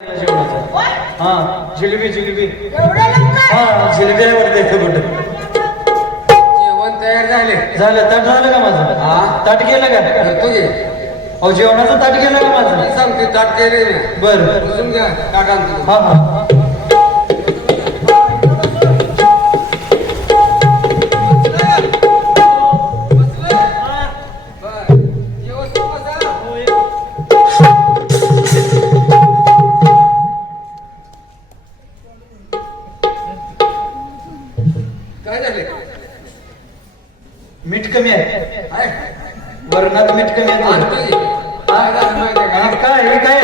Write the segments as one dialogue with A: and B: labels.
A: हा जिलेबी जिलेबी. हा जिलेबी आहे वाटतं इथं कुठं.
B: जेवण तयार झाले.
A: झालं ताट झालं का माझं?
B: हा.
A: ताट गेलं का?
B: करतो घे
A: अहो जेवणाचं ताट गेलं का माझं?
B: मी सांगते ताट केले
A: बर.
B: बसून घ्या ताट आणतो.
A: हा हा.
B: काय झाले
A: मीठ कमी आहे? वरणात मीठ कमी आहे.
B: काय?
A: हा? काय? हे?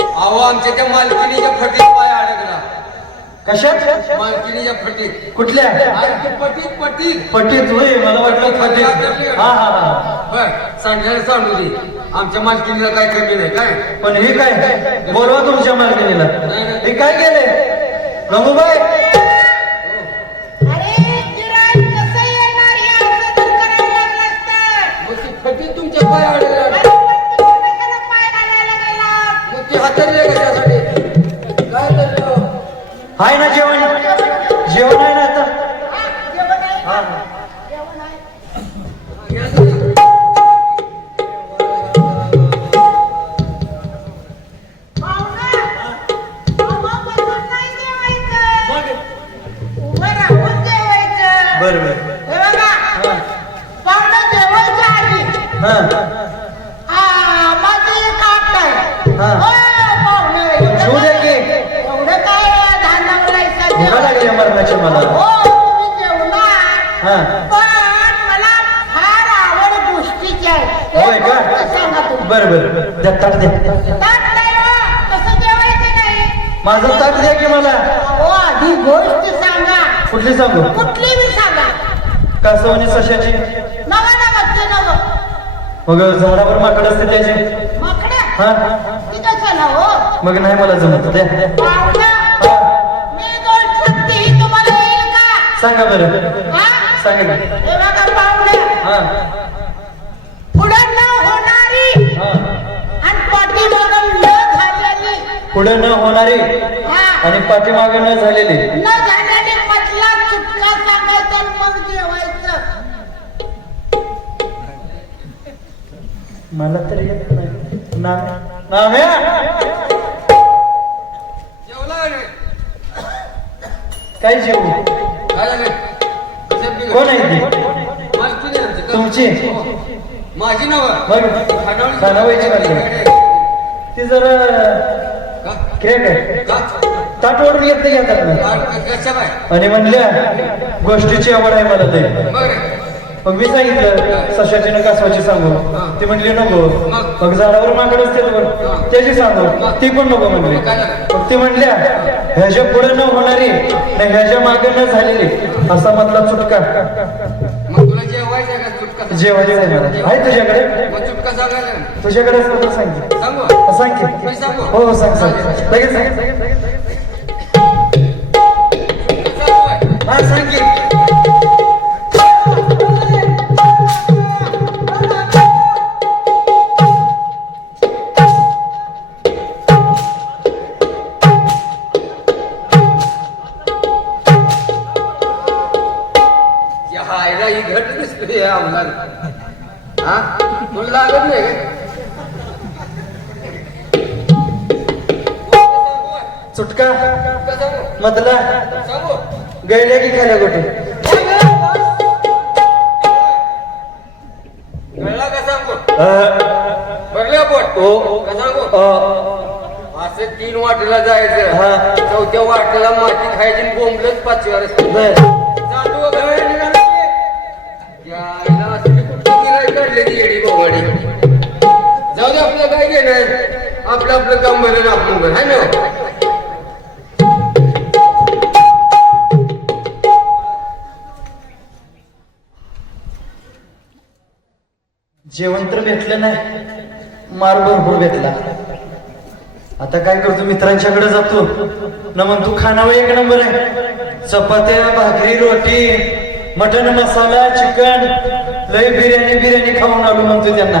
B: अहो आमच्या त्या मालकिनीच्या फटीत पाय अडकला.
A: कशात?
B: मालकिनीच्या फटीत.
A: कुठल्या?
B: अरे पटीत पटीत
A: पटीत होय मला वाटलं फटीत हा हा हा.
B: बर सांगायला सांगू दे. आमच्या मालकिनीला काय कमी नाही काय?
A: पण हे काय? बोलवा तुमच्या मालकिनीला. हे काय केले गंगूबाई आहे ना जेवण? जेवण आहे ना आता?
C: हा, जेवण आहे?
A: हा. भुका लागली मरणाची मला
C: हो, मला
A: होय का? बर बर. द्या ताट
C: हो,
A: माझं ताट द्या की मला.
C: हो आधी गोष्ट सांगा.
A: कुठली सांगू? कासवणी सशाची. मग झाडावर माकड असते त्याची. हा.
C: हो?
A: मग नाही मला जमत. द्या. सांगा बरं.
C: हा?
A: सांगा.
C: हे
A: हा.
C: पुढं न होणारी
A: हा.
C: आणि पाठीमागं न झालेली.
A: पुढे न होणारी
C: हा.
A: आणि पाठीमागे न झालेली.
C: न झाल्याने मधला चुटका सांगायचा आणि मग जेवायचं.
A: मला तर येत नाम्या
B: नाही?
A: काय जेवू? कोण आहे ती? तुमची?
B: माझी नाव.
A: खानावळीची बाटली ती जरा
B: का?
A: क्रेक आहे. ताट ओढून घेतलं घेतात ना
B: का- कशा बाय?
A: आणि म्हणल्या गोष्टीची आवड आहे मला ते. मग मी सांगितलं सशाची न कासवाची सांगू. ती म्हणली नको. मग? झाडावर माकड असते त्याची सांगू. ती पण नको म्हणली. मग ती म्हणल्या ह्याच्या पुढे न होणारी ह्याच्या मागे न झालेली असा मधला चुटका.
B: मग तुला जेवायचं आहे का चुटका
A: जेवायचं आहे मला. आहे तुझ्याकडे?
B: मग चुटका सांगायला ना.
A: तुझ्याकडे असलं तर सांग की. हो हो सांग सांग. लगेच सांग. हा की.
B: हा? तुला लागत नाही?
A: चुटका मधला गैल्या की खाल्या गोटे?
B: असं तीन वाटेला जायचं.
A: हा.
B: चौथ्या वाटेला माती खायची बोंबलच पाचव्या रस्ते आपलं आपलं आपलं काम बरं आपण बरं आहे ना?
A: जेवण तर भेटलं नाही मार भरपूर भेटला. आता काय करतो मित्रांच्याकडे जातो. न मग तू खानावं एक नंबर आहे. चपात्या भाकरी रोटी मटन मसाला चिकन लय बिर्याणी बिर्याणी खाऊन आलो म्हणतो त्यांना.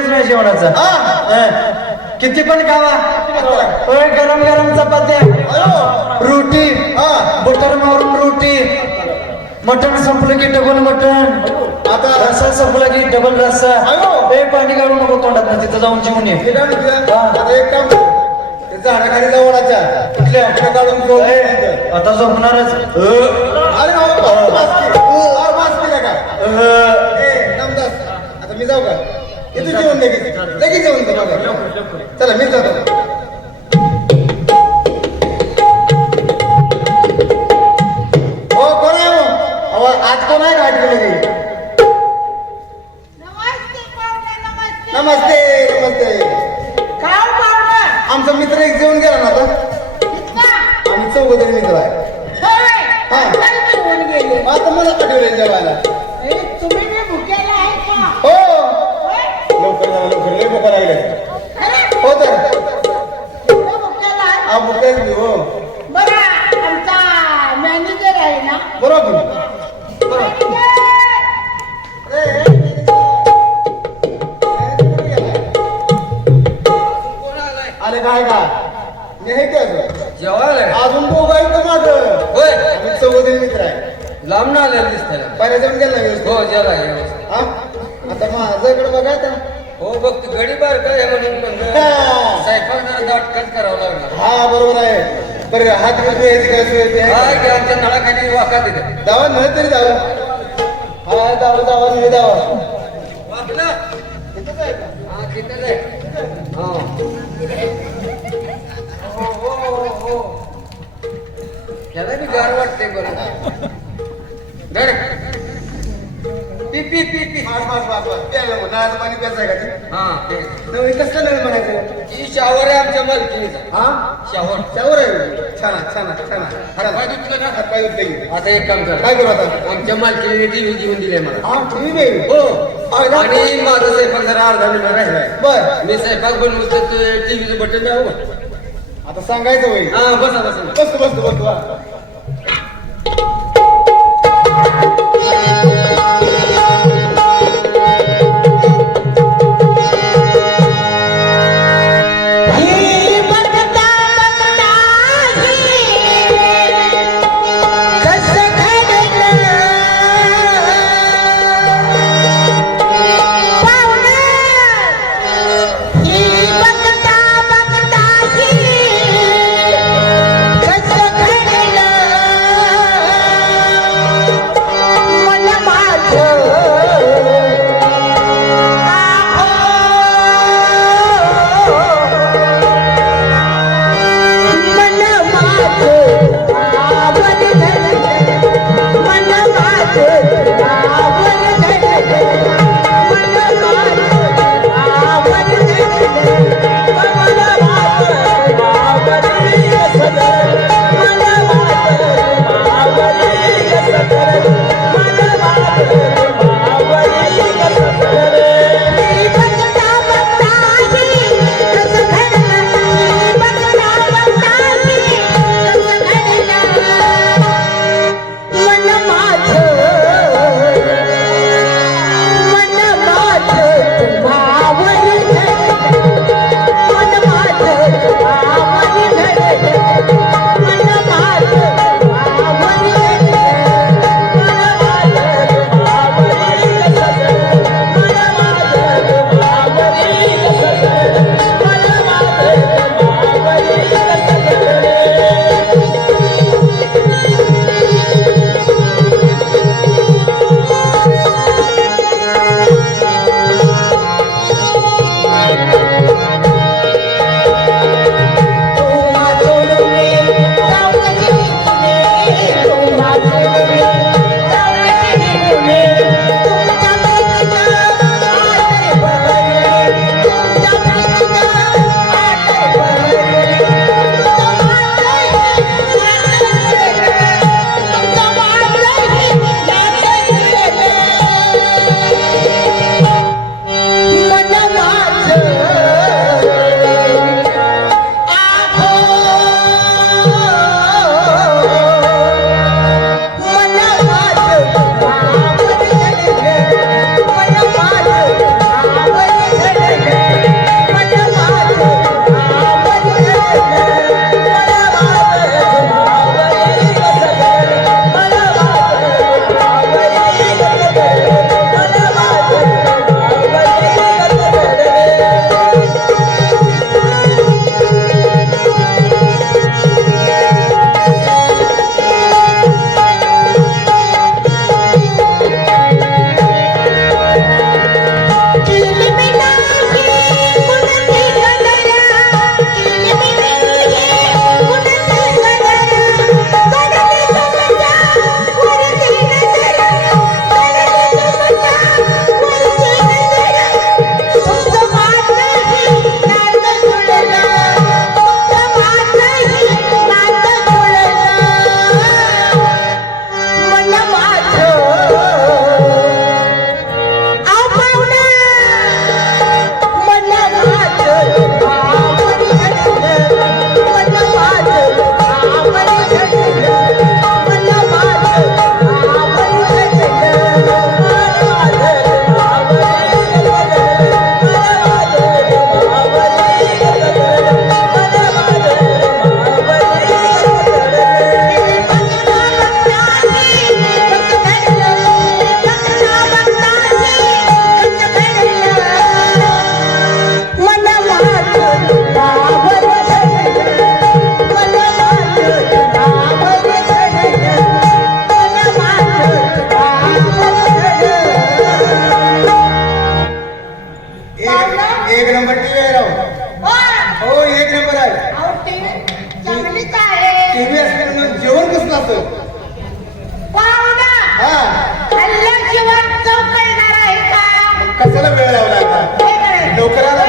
A: विषयच नाही जेवणाचा.
C: हा?
A: किती पण खावा. होय गरम गरम चपात्या. रोटी. बटर मारून रोटी. मटण संपलं की डबल मटण.
C: आता
A: रस्सा संपला की डबल रस्सा.
C: अयो.
A: ए पाणी काढू नको तोंडात ना तिथं जाऊन जेवून ये.
C: हे. काय. आता एक काम कर. ते झाडाखाली जाऊ वडाच्या कुठल्या आपल्या काढून
A: ए, आता झोपणारच. अ,
C: अरे की. अरे, बस केलं का?
A: अ,
C: ए, नामदास, आता मी जाऊ का? येतो जेवण लगेच. लगेच जेवण कर. चला मी जातो. हो हो? आज कोण आहे गाठ गेली
D: नमस्ते नमस्ते.
C: नमस्ते नमस्ते.
D: खाऊ पाहुणे?
C: आमचा मित्र एक जेवण गेला ना आता. आम्ही चौघजणी मित्र आहे. हा. आता मला पाठवले जेवायला. काय का? हे काय
B: जेवायला
C: अजून दोघं आहेत का माझं
B: होय.
C: आम्ही चौघजण मित्र आहे.
B: लांब ना आलेलं दिसतंय
C: पहिल्या जेवण गेला व्यवस्थित?
B: हो जेवायला व्यवस्थित.
C: हा? आता माझ्याकडे बघा आता.
B: हो बघ तू गडी बार काय म्हणून म्हणलं.
C: हा.
B: जरा दाटकच करावं लागणार.
C: हा बरोबर आहे. बरं हात बिल यायची काय सोय ते आहे?
B: काय की आमच्या नळाखाली वाका तिथे.
C: दावा नाही तरी दावा हा दावा दावा नाही दावा
B: वाकलं.
C: इथंच आहे का?
B: हा तिथं आहे.
C: नळाचं पाणी प्यायचं आहे का ते?
B: हा
C: नवीन कसलं नवीन म्हणायचं?
B: ही शावर आहे आमच्या मालकीचा.
C: हा?
B: शावर
C: शावर आहे छान आहे, छान आहे, छान आहे. छान
B: हातपाय
C: आहे.
B: धुतलं ना
C: हातपाय.
B: आता एक काम कर.
C: काय करू आता?
B: आमच्या मालकीने टीव्ही घेऊन दिले मला.
C: हा ठीक आहे
B: हो. आणि माझा स्वयंपाक जरा अर्धा मिनिट राहिलाय
C: बर.
B: मी स्वयंपाक बनवतो टीव्हीचं बटन का?
C: आता सांगायचं होईल
B: हा बसा बसा.
C: बसतो बसतो बसतो.
B: टीव्ही असल्यानं जेवण कसलं असतं? हा? कशाला वेळ लावला आता?
C: काय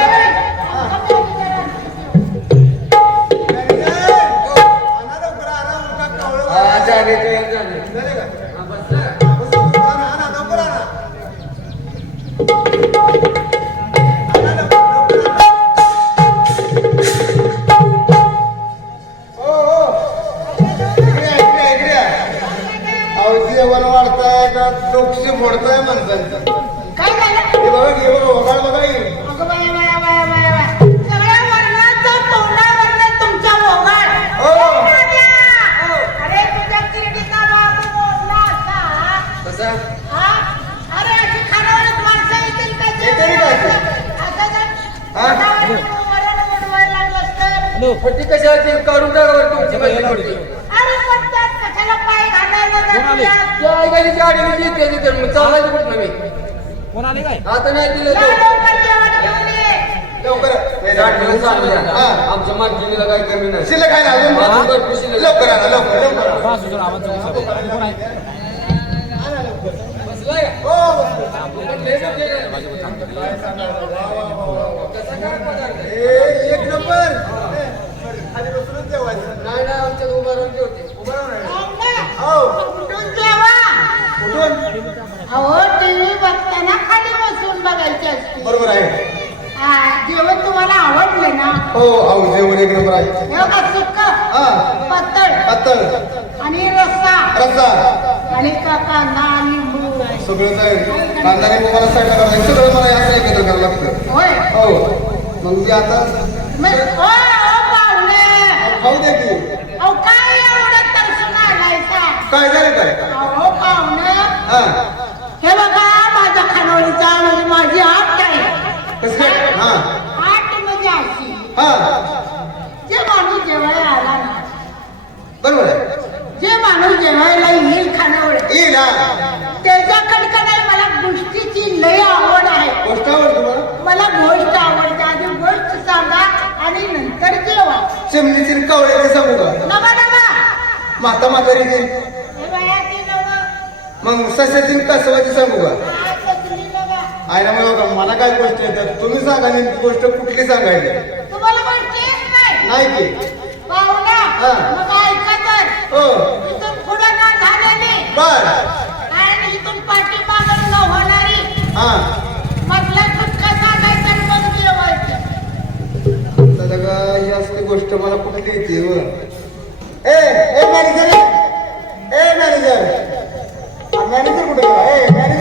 B: का डोकशी मोडताय माणसांचं
C: काय झालं?
B: हे बघा हे बघा वगाळ बघा हे.
C: अगं बाया, बाया, बाया, बाया, बाया. सगळ्या वर्णाचं तोंडावरनं तुमचा ओघाळ.
B: हो.
C: ए, राजा! अरे तुझ्या किरडीचा बाबू बोलला असा.
B: कसा
C: हा? अरे अशी खानावरच माणसं येतील का ते?
B: येतील का ते?
C: असं जर
B: हा?
C: तोंडावर तू वरण वडवायला लागलास तर?
B: फटी कशा काढून टाकावर तुमची
C: अरे पण त्यात कशाला पाय
B: त्या ऐकायची गाडी येते तिथे मग चालायचं कुठं मी
E: कोण आले काय
B: आता नाही दिलं तो
C: लवकर घेऊन
B: चालू द्या
D: हा.
B: आमच्या काही कमी नाही
D: शिल्लक आहे ना अजून. लवकर आणा लवकर लवकर आणा.
E: बस तुझा आवाज जाऊ शकतो. कोण आहे
B: बसलाय
D: हो
B: आपण लय मोठे आहे. कसा काय पदार्थ आहे?
D: ए, एक नंबर खाली बसूनच जेवायचं
B: नाही नाही आमच्यात उभा राहून जेवते
D: उभं राहून आहे.
C: पाहुणे,
D: हो
C: उठून जेवा.
D: कुठून
C: अहो टीव्ही बघताना खाली बसून बघायची असते.
D: बरोबर आहे.
C: हा, जेवण तुम्हाला आवडलं ना?
D: हो अहो जेवण एक नंबर आहे.
C: हे बघा सुक्क.
D: हा.
C: पातळ.
D: पातळ.
C: आणि रस्सा.
D: रस्सा.
C: आणि का कांदा लिंबू
D: सगळंच आहे. कांदाने मला साईडला करायला लागतं. सगळं मला असं एकत्र करावं लागतं.
C: होय.
D: हो. मग मी आता
C: मग ओ, पाहुणे
D: खाऊ दे की.
C: अहो काय एवढं तरसून आलायचा
D: काय झालं काय?
C: अहो पाहुणे.
D: हा
C: हे. खानवळीचा म्हणजे माझी आठ आहे
D: कसं काय? हा.
C: आठ म्हणजे अशी.
D: हा.
C: जे माणूस जेवायला आला ना
D: बरोबर आहे.
C: जे माणूस जेवायला येईल खानावळ
D: येईल हा.
C: त्याच्याकडे का नाही मला गोष्टीची लय आवड आहे.
D: गोष्ट आवडते तुम्हाला?
C: मला गोष्ट आवडते. आधी गोष्ट सांगा आणि नंतर जेवा.
D: चिमणीची कावळे ते सांगू का?
C: नवा नवा.
D: माता म्हातारी ते.
C: बायाची नवा.
D: मग सस्याची कसवाची सांगू का? मग बघा, मला काय गोष्ट येतात तुम्ही सांगा नेमकी गोष्ट कुठली सांगायची?
C: तुम्हाला नाही?
D: नाही की.
C: पाहुणा
D: हा.
C: मग ऐका तर.
D: हो.
C: इथून पुढे ना झालेली.
D: बर.
C: आणि इथून पाठीमागं न होणारी.
D: हा.
C: मधला सुटका सांगायचा आणि मग जेवायचं.
D: आता का ही असली गोष्ट मला कुठली येते व? ए ए मॅनेजर. ए मॅनेजर. मॅनेजर कुठे गेला? ए मॅनेजर.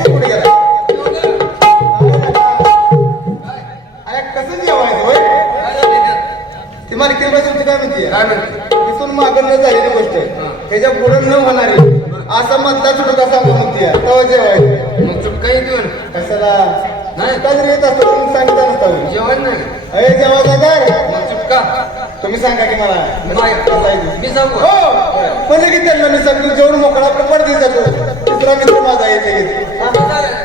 B: त्यात?
D: ती मला किंमत तुमची काय म्हणते?
B: काय म्हणते?
D: इथून मागं न झालेली गोष्ट त्याच्या पुढे न होणारी. असा मधला सुटका सांगू म्हणते. तेव्हा जेवायचं
B: मग चुटका येतो
D: कशाला?
B: नाही.
D: काय जरी येत असतं तुम्ही सांगितलं नसतं
B: जेवण नाही.
D: अरे जेवायचा तर
B: मग चुटका
D: तुम्ही सांगा की मला.
B: मी सांगू.
D: हो. म्हणजे की त्यांना मी सांगतो जेवण मोकळा आपला पडते जातो दुसरा मित्र माझा येते.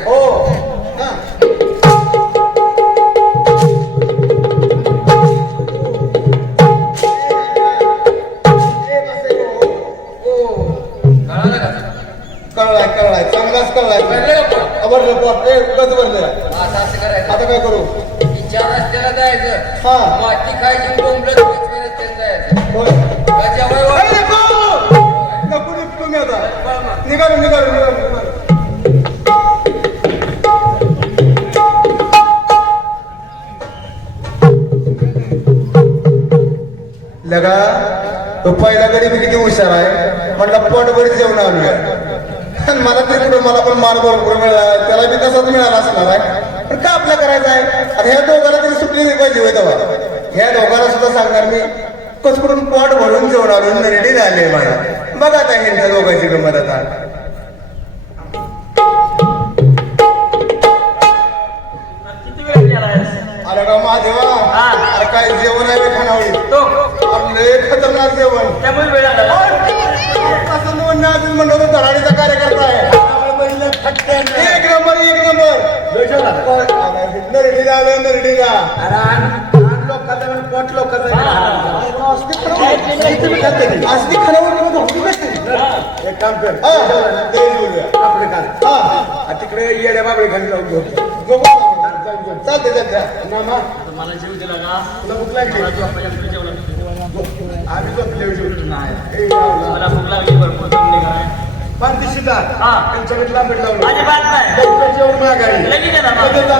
D: हो. कळलाय चांगलाच कळलाय
B: कळलं का पण?
D: अबर पोट ए गज भरलं.
B: आता असं करायचं.
D: आता काय करू?
B: रस्त्याला जायचं.
D: हा.
B: माती खायची
D: होय. नको आता. निघालो निघालो निघालो निघालो. लगा तो पहिला मी किती हुशार आहे. म्हटलं पोटभर जेवण आलोय. आणि मला तरी कुठं मला पण मान भरपूर मिळाला. त्याला बी तसाच मिळाला असणार आहे. पण का आपलं करायचं आहे? आता ह्या दोघांना तरी सुटली नाही पाहिजे तेव्हा. ह्या दोघांना सुद्धा सांगणार मी कसकडून पोट भरून जेवण आलो रेडी झाले मला बघा आता ह्यांच्या दोघांची गंमत आता अरे का महादेवा अरे काय जेवण आहे खानावळी? खतरनाक जेवण. असं म्हणणं अजून म्हणलं होतं धडाडीचा कार्यकर्ता आहे. एक नंबर एक नंबर. नरडी आलं नरडीला.
B: पोट लोकांचा
D: असली
B: एक काम कर
D: हा. हा
B: तिकडे येड्या बाबळी खाली जाऊन झोप
D: झोपू. चालते चालते
B: मामा
A: मला जीव दिला का?
B: तुला भूक लागली आम्ही झोपले जेवलो नाही.
A: मला भूक लागली भरपूर.
B: पानदिशीदार
A: हा.
B: त्यांच्याकडे लांबट लावलं.
A: अजिबात नाही.
B: मागायला